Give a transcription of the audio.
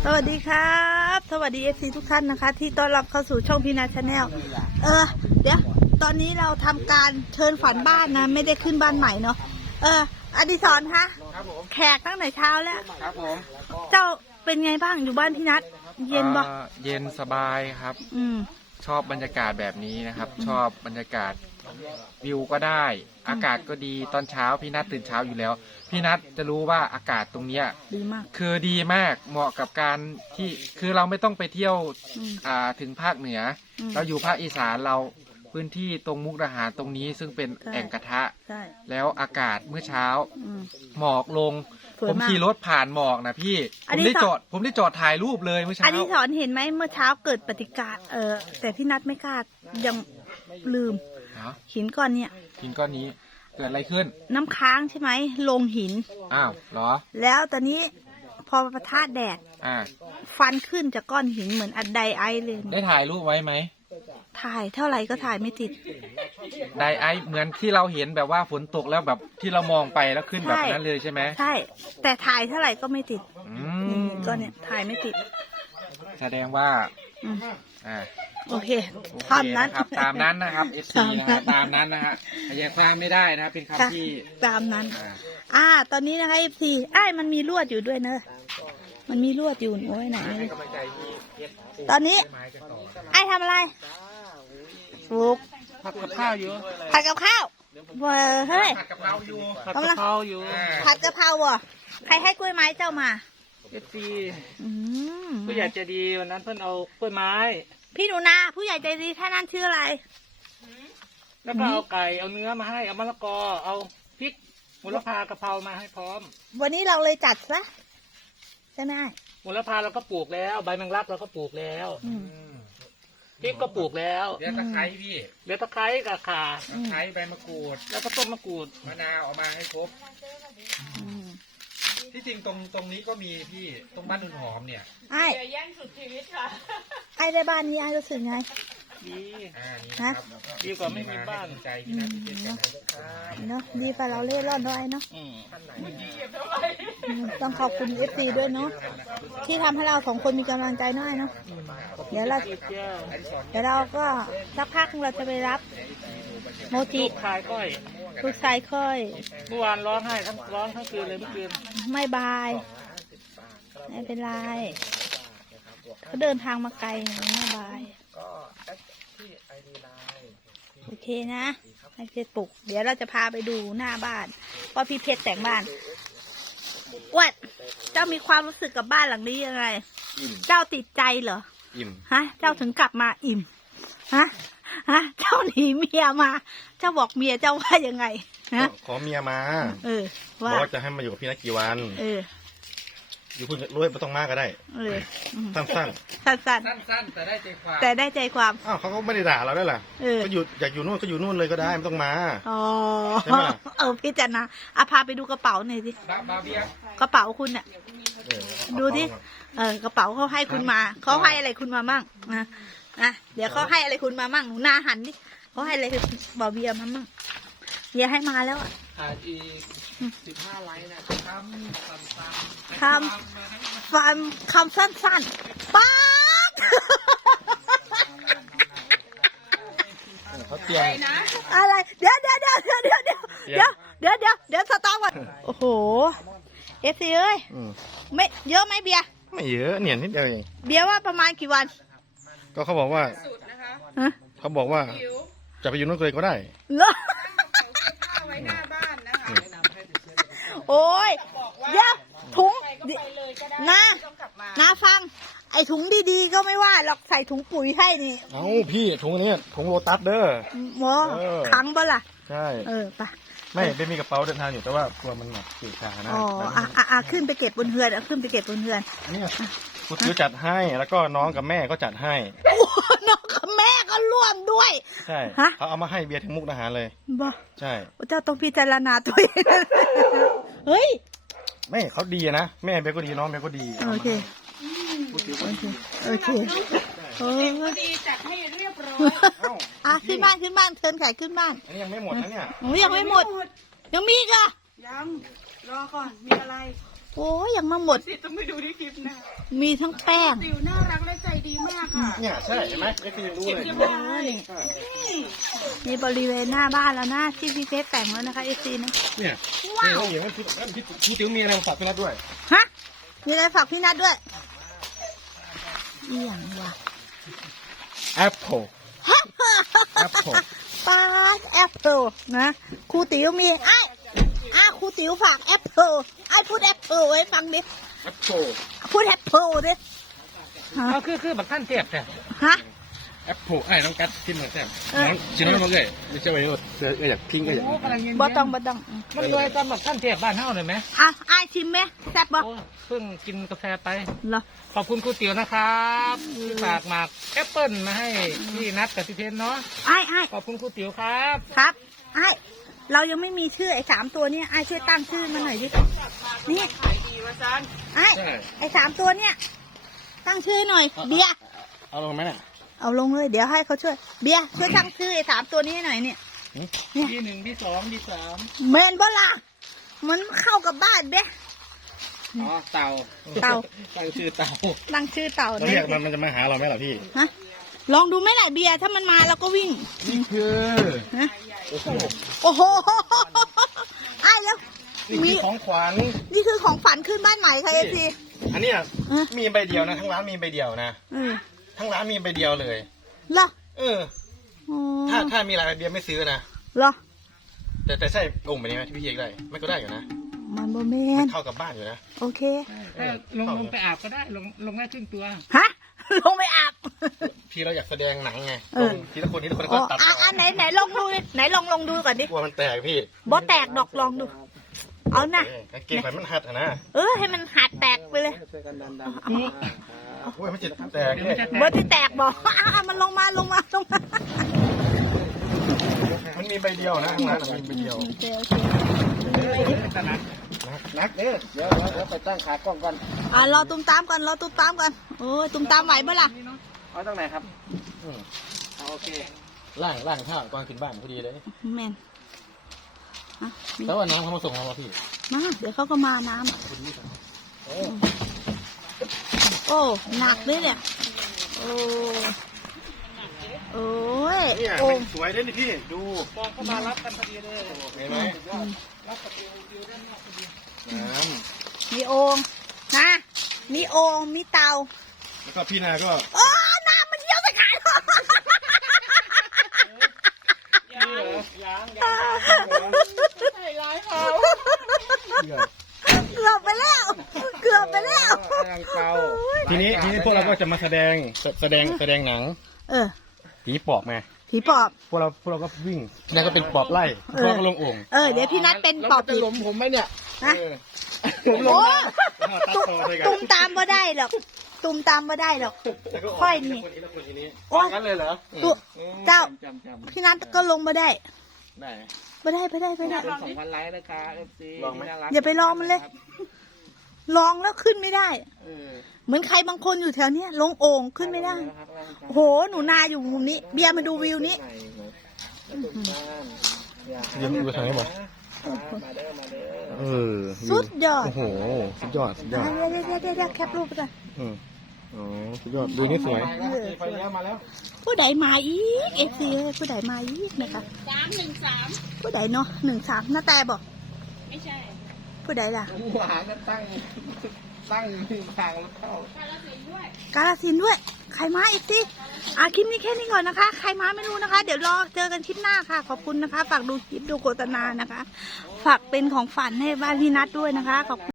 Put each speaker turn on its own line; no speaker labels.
สวัสดีครับสวัสดีเอฟซีทุกท่านนะคะที่ต้อนรับเข้าสู่ช่องพี่นาชาแนลเดี๋ยวตอนนี้เราทำการเชิญฝันบ้านนะไม่ได้ขึ้นบ้านใหม่เนาะอดิศรคะแขกตั้งแต่เช้าแล้วครับผมเจ้าเป็นไงบ้างอยู่บ้านพี่นัทเย็นบ่
เย็นสบายครับชอบบรรยากาศแบบนี้นะครับชอบบรรยากาศวิวก็ได้อากาศก็ดีตอนเช้าพี่นัทตื่นเช้าอยู่แล้วพี่นัทจะรู้ว่าอากาศตรงเนี้ย
ดีมาก
คือดีมากเหมาะกับการที่คือเราไม่ต้องไปเที่ยวถึงภาคเหนือเราอยู่ภาคอีสานเราพื้นที่ตรงมุกดาหารตรงนี้ซึ่งเป็นแอ่งกระทะแล้วอากาศเมื่อเช้าหมอกลงผมขี่รถผ่านหมอกนะพี่ผมได้จอดถ่ายรูปเลยเมื่อเช้า
อดิศรเห็นไหมเมื่อเช้าเกิดปฏิกิริยาแต่พี่นัทไม่กล้ายังลืมหินก้อนเนี่ย
หินก้อนนี้เกิดอะไรขึ้น
น้ำค้างใช่ไหมลงหิน
อ้าวเหรอ
แล้วตอนนี้พอประทะแดดฟันขึ้นจากก้อนหินเหมือนอัดไดไอเลย
ได้ถ่ายรูปไว้ไหม
ถ่ายเท่าไหร่ก็ถ่ายไม่ติด
ไดไอเหมือนที่เราเห็นแบบว่าฝนตกแล้วแบบที่เรามองไปแล้วขึ้นแบบนั้นเลยใช่ไหม
ใช่แต่ถ่ายเท่าไหร่ก็ไม่ติดก็เนี่ยถ่ายไม่ติด
แสดงว่า
โอเคตามนั้น
ครับตามนั้นนะครับ FC นะครับตามนั้นนะฮะพยายความไม่ได้นะเป็นคำที่
ตามนั้นตอนนี้นะคะ FC มันมีลวดอยู่ด้วยเนอะมันมีลวดอยู่โอ้ยไหนตอนนี้ทำอะไรฟุก
ผัดกับข้าวอยู่
ผัดกับข้าวเฮ้ย
ผัดกะเพราอยู่
ผัดกะเพราอยู่ผัดกะเพราใครให้กล้วยไม้เจ้ามา
FC ผู้ใหญ่ใจดีวันนั้นเพื่อนเอากล้วยไม้
พี่หนูนาผู้ใหญ่ใจดีท่านนั้นชื่ออะไร
แล้วก็เอาไก่เอาเนื้อมาให้เอามะละกอเอาพริกโหระพากะเพรามาให้พร้อม
วันนี้เราเลยจัดซะใช่ไหม
โหระพาเราก็ปลูกแล้วใบแมงลักเราก็ปลูกแล้วพริกก็ปลูกแล้ว
เดี๋ยวตะไคร้พี่
เดี๋ยวตะไคร้กับข่า
ตะไคร้ใบมะกรูด
แล้วก็ต้นมะกรูด
มะนาวออกมาให้ครบที่จริงตรงนี้ก็มีพี่ตรงบ้านนุ่นหอมเนี่ย
แย่งสุดชีวิตค่ะในบ้านนี้รู้สึกไง
ดี
นะ
ดีกว่าไม่มีบ้าน
ใจพี่นะ
เนาะดีกว่าเราเล่ร่อนด้วยเนาะต้องขอบคุณFCด้วยเนาะที่ทำให้เราสองคนมีกำลังใจน้อยเนาะเดี๋ยวเราก็สักพักเราจะไปรับโมจิ
ขายก้อย
ลูกชายค่อย
เมื่อวานร้องไห้ร้องทั้งคืนเลยเมื่อคืน
ไม่บายไม่เป็นไรเขาเดินทางมาไกลไม่บายโอเคนะให้เพชรปลุกเดี๋ยวเราจะพาไปดูหน้าบ้านว่าพี่เพชรแต่งบ้านวัดเจ้ามีความรู้สึกกับบ้านหลังนี้ยังไงเจ้าติดใจเหรอ
อิ่ม
เจ้าถึงกลับมาอิ่มเจ้าหนีเมียมาเจ้าบอกเมียเจ้าว่ายังไง
ขอเมียมา
ว่า
จะให้มาอยู่กับพี่นักกี่วันอยู่คุณรวยไม่ต้องมากก็ได้สั้น
แต่ได้ใจความ
อ้าวเขาก็ไม่ได้ด่าเราได้หรอก็อยู่อยากอยู่นู่นก็อยู่นู่นเลยก็ได้ไม่ต้องมา
ใช่ไหมพี่จันนะพาไปดูกระเป๋าหน่อยสิกระเป๋าคุณเนี่ยดูดิกระเป๋าเขาให้คุณมาเขาให้อะไรคุณมามั่งนะเดี๋ยวเขาให้อะไรคุณมามั่งหนูนาหันดิเขาให้อะไรบอเบียมามั่งเบียให้มาแล้ว
อีก15 ไลค์นะ
คำสั้นป๊าด
เขาเตรียม
อะไรเดี๋ยวสตาร์ทก่อนโอ้โหFCเอ้ยไม่เยอะไหมเบีย
ไม่เยอะเนี่ยนิดเดียวเอง
เบียว่าประมาณกี่วัน
ก็เขาบอกว่าจะไปอยู่นู่นเลยก็ได้
เหรอโอ้ยเดี๋ยวถุงนาฟังไอถุงดีๆก็ไม่ว่าหรอกใส่ถุงปุ๋ยให้นี่
เอ้าพี่ถุงนี้ถุงโลตัสเด้อ
ครั้งบ่ล่ะ
ใช่
ไป
ไม่มีกระเป๋าเดินทางอยู่แต่ว่ากลัวมันหนักเกะกะนะ
ขึ้นไปเก็บบนเฮือนขึ้นไปเก็บบนเฮือน
นี่คุณซื้อจัดให้แล้วก็น้องกับแม่ก็จัดให้
น้องกับแม่ก็ร่วมด้วย
ใช่เขาเอามาให้เบียร์ถึงมุกดาหารเลย
บ่
ใช่
เจ้าต้องพิจารณาตัวเองเฮ้ย
ไม่เขาดีนะแม่เบียร์ก็ดีน้องเบียร์ก็ดี
โอเค
ดีจัดให้เรียบร้
อยขึ้นบ้านเชิญแขกขึ้นบ้าน
อันนี้ยังไม่หมดนะเนี่ย
ยังไม่หมดยังมีอีก
ยังรอก่อนมีอะไร
โอ้ยยังมาหมด
สิต้องไปดูที่คลิปนะ
มีทั้งแป้ง
ติวน่ารักและใจดีมากค่ะ
เนี่ยใช่เห็นไหมไม่คือยังรู้เลย
เก็บ
โอ้
ไว้
ยนี่บริเวณหน้าบ้านแล้วนะที่พี่เพชรแต่งแล้วนะคะเอฟซีนะ
เนี่ย
ว้าว
อย่างนั้นพี่ติ๋วมีอะไรมาฝากพี่นัทด้วย
ฮะมีอะไรฝากพี่นัทด้วยนี่อย่างวะ
แอปเปิลแอปเปิล
ปาดแอปเปิลนะครูติ๋วมีครูติ๋วฝากแอปเปิลพูดแอปเปิลไว้ฟังดิ
แอปเปิล
พูดแอปเปิลดิฮะ
เอาคือบักท่านเจ็บแต่
ฮะ
แอปเปิลไอ้น้องกัดกินหน่อยแซ่บน้องชิ้นน้องเลยไม่ใช่ไปโยเสืออยากพิงก็อยาก
โอ้กำลังเย็นๆ
บ่ต้อง
มันรวยตอนบักท่านเจ็บบ้านเฮาเลยไหม
ชิมไหมแซ่บบ่
โอ้เพิ่งกินกาแฟไป
เหรอ
ขอบคุณครูติ๋วนะครับที่ฝากหมากแอปเปิ้ลมาให้พี่นัทกับพี่เพชรเนาะ ขอบคุณครูติ๋วครับ
ครับเรายังไม่มีชื่อไอ้3 ตัวเนี้ยช่วยตั้งชื่อมาหน่อยดินี่ไอ้3 ตัวเนี้ยตั้งชื่อหน่อย เบียร์
เอาลงไหมเนี่ย
เอาลงเลยเดี๋ยวให้เขาช่วย เบียร์ช่วยตั้งชื่อไอ้3 ตัวนี้ให้หน่อยเนี่ย
ที่1ที่2ที่3
เมนบ่ล่ะมันเข้ากับบ้านเบียร์
อ๋อเต่า
เต่า
ตั้งชื่อเต่า
ตั้งชื่อเต่า
เราเรียกมันจะมาหาเราไหมล่ะพี่
ฮะลองดูไหมล่ะเบียร์ถ้ามันมาเราก็วิ่ง
นี่คือ
ฮะโอ้โหแล้ว
นี่คือของขวัญ
นี่คือของฝันขึ้นบ้านใหม่ค่ะเอฟซี
อันเนี้ยมีใบเดียวนะทั้งร้านมีใบเดียวนะทั้งร้านมีใบเดียวเลย
เหรอ อ๋อ
ถ้ามีหลายใบเดียวไม่ซื้อนะ
เหรอ
แต่ใช่องค์แบบนี้ไหมที่พี่เอกได้ไม่ก็ได้อยู่นะ
มันบ่แม
มัน นเข้ากับบ้านอยู่นะ
โอเค
ลงไปอาบก็ได้ลงได้ครึ่งตัว
ฮะ ลงไปอาบ
พี่เราอยากแสดงหนังไง
เออ
ทีละคนก็
อ๋อ
ตัด
ไหนลองดูดิไหนลองดูก่อนดิ
กลัวมันแตกพี่
บ่แตกดอกลองดู เอานะ
เก่งไปมันหัดนะ
ให้มันหัดแตกไปเลย
โอ้ยมันจะแตกเลย
บ่ที่แตกบอกมันลงมา
มันมีใบเดียวนะทั้งร้านมีใบเดียว
โอเค
นักเด้อเดี๋ยวไปตั้งขากล้องก่อน
รอตุ้มตามก่อนโอ้ยตุ้มตามไหวเมื่อล่ะ
เอาตรงไหนครับโอเค
ล่างข้าวก่อนขึ้นบ้านพอดีเลย
แมน
แล้ววันน้องเขามาส่งเราพี่
มาเดี๋ยวเขาก็มาน้ำโอ้หนักเลยเนี่ยโอ้ย
เนี่ย
โอ้
สวยเลยนี่พี่ดู
มองเข้ามารับกันพอดีเลย
เห็นไหม
รับกับวิวด้านนอกพอดี
น้
มีโอ่งนะมีโอ่งมีเตา
ำแล้วก็พี่นาก็
โอ้น้ำมันเยอะไปขาย
ใส่ร้ายเขา
เกือบไปแล้ว
ทีนี้พวกเราก็จะมาแสดงหนัง ผีปอบไง
ผีปอบ
พวกเราก็วิ่งนี่ก็เป็นปอบไล่พวกเราก็ลงโอ่ง
เดี๋ยวพี่นัทเป็นปอบผี
ล้มผมไหมเนี่ย
นะ
ผมล
โอ้
งตัดต่อเลยกัน
ตุ้มตามมาได้หรอกค่อยนี่ โอ้ย
งั้นเลยเหรอ
เจ้า
จำ
พี่นัทก็ลงมาได้
ได้
ไม่ได้
เป็น2,000 ไลค์นะคะFC
ลองไหม
อย่าไปลองมันเลย ลองแล้วขึ้นไม่ได้ เหมือนใครบางคนอยู่แถวเนี้ยลงโอ่งขึ้นไม่ได้ โห หนูนาอยู่มุมนี้ เบียร์มาดูวิวนี้
ยังอยู่ทางไหนบ่
สุดยอด
โอ้โหสุดยอด
เดี๋ยวแคปรูปไปก่อน
อ๋อสุดยอดดูนี่สวย
ผู้ใดมาอีกเอฟซีผู้ใดมาอีกนะคะ
313
ผู้ใดเนาะ13หน้าแต่บอก
ไม่ใช่
ผู้ใดล่ะ
หวานก็ตั้งทางรถเข้า
กาลสินธุ์ด้วย ใครมาอีกสิคลิปนี้แค่นี้ก่อนนะคะ ใครมาไม่รู้นะคะ เดี๋ยวรอเจอกันคลิปหน้าค่ะ ขอบคุณนะคะ ฝากดูคลิปดูโฆษณานะคะ ฝากเป็นของฝันให้บ้านพี่นัทด้วยนะคะขอบคุณ